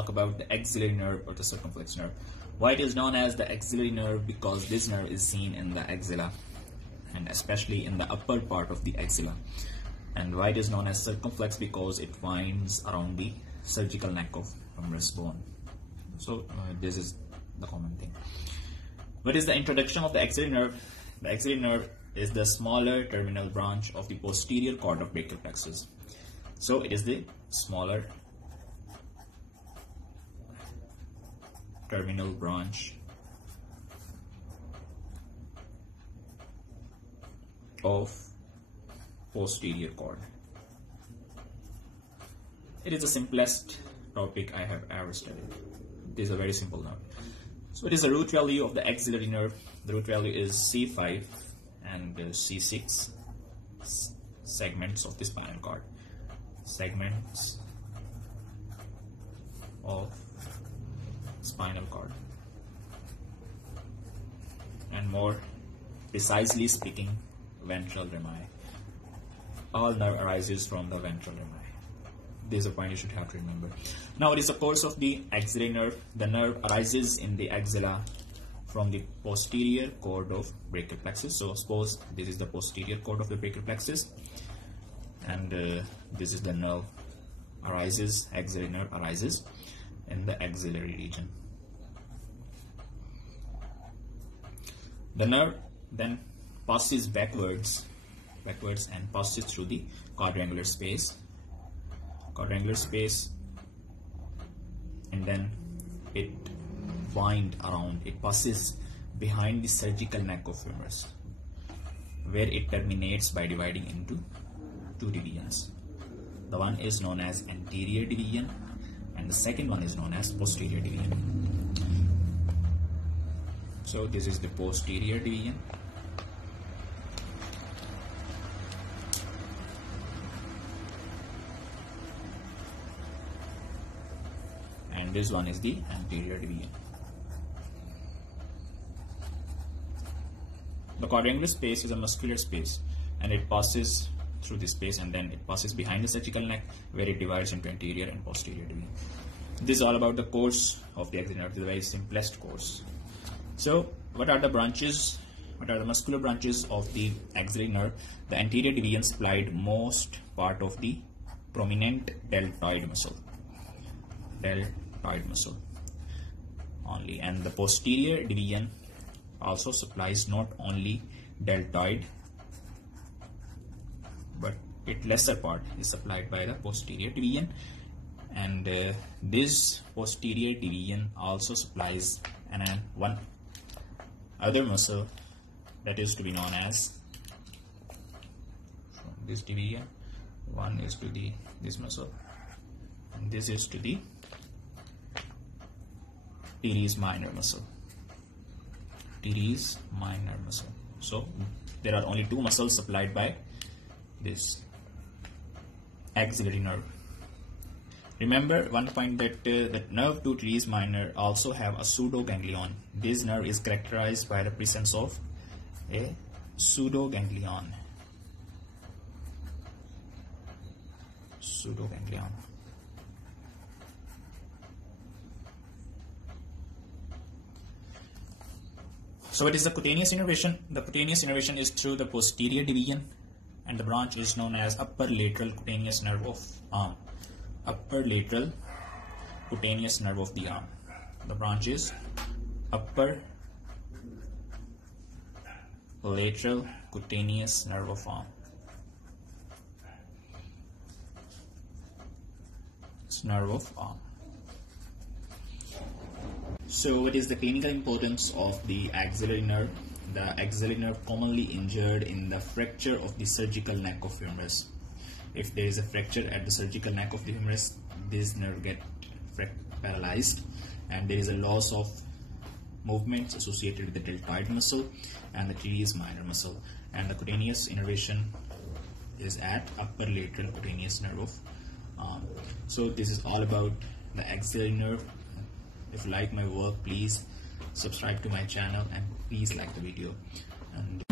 talk about the axillary nerve or the circumflex nerve. Why it is known as the axillary nerve? Because this nerve is seen in the axilla, and especially in the upper part of the axilla. And why it is known as circumflex? Because it winds around the surgical neck of humerus bone. So this is the common thing. What is the introduction of the axillary nerve? The axillary nerve is the smaller terminal branch of the posterior cord of brachial plexus. So it is the smaller terminal branch of posterior cord. It is the simplest topic I have ever studied. It is a very simple nerve. So it is the root value of the axillary nerve. The root value is C5 and C6 segments of the spinal cord. Segments of spinal cord. And more precisely speaking, ventral rami. All nerve arises from the ventral rami. This is a point you should have to remember. Now, what is the course of the axillary nerve? The nerve arises in the axilla from the posterior cord of brachial plexus. So suppose this is the posterior cord of the brachial plexus, and this is the nerve arises, axillary nerve arises in the axillary region. The nerve then passes backwards and passes through the quadrangular space, and then it winds around, it passes behind the surgical neck of humerus, where it terminates by dividing into two divisions. The one is known as anterior division and the second one is known as posterior division. So this is the posterior division, and this one is the anterior division. The quadrangular space is a muscular space, and it passes through this space and then it passes behind the surgical neck, where it divides into anterior and posterior division. This is all about the course of the axillary nerve, the very simplest course. So what are the branches? What are the muscular branches of the axillary nerve? The anterior division supplied most part of the prominent deltoid muscle only, and the posterior division also supplies not only deltoid, but its lesser part is supplied by the posterior division, and this posterior division also supplies one other muscle that is to be known as, from this division, one is to the this muscle and this is to the teres minor muscle. Teres minor muscle. So there are only two muscles supplied by this axillary nerve. Remember one point, that that nerve to teres minor also have a pseudoganglion. This nerve is characterized by the presence of a pseudoganglion. So what is the cutaneous innervation? The cutaneous innervation is through the posterior division, and the branch is known as upper lateral cutaneous nerve of arm. Upper lateral cutaneous nerve of the arm. The branch is upper lateral cutaneous nerve of arm. It's nerve of arm. So what is the clinical importance of the axillary nerve? The axillary nerve commonly injured in the fracture of the surgical neck of humerus. If there is a fracture at the surgical neck of the humerus, this nerve gets paralyzed, and there is a loss of movements associated with the deltoid muscle and the teres minor muscle, and the cutaneous innervation is at upper lateral cutaneous nerve of arm. So this is all about the axillary nerve. If you like my work, please subscribe to my channel and please like the video. And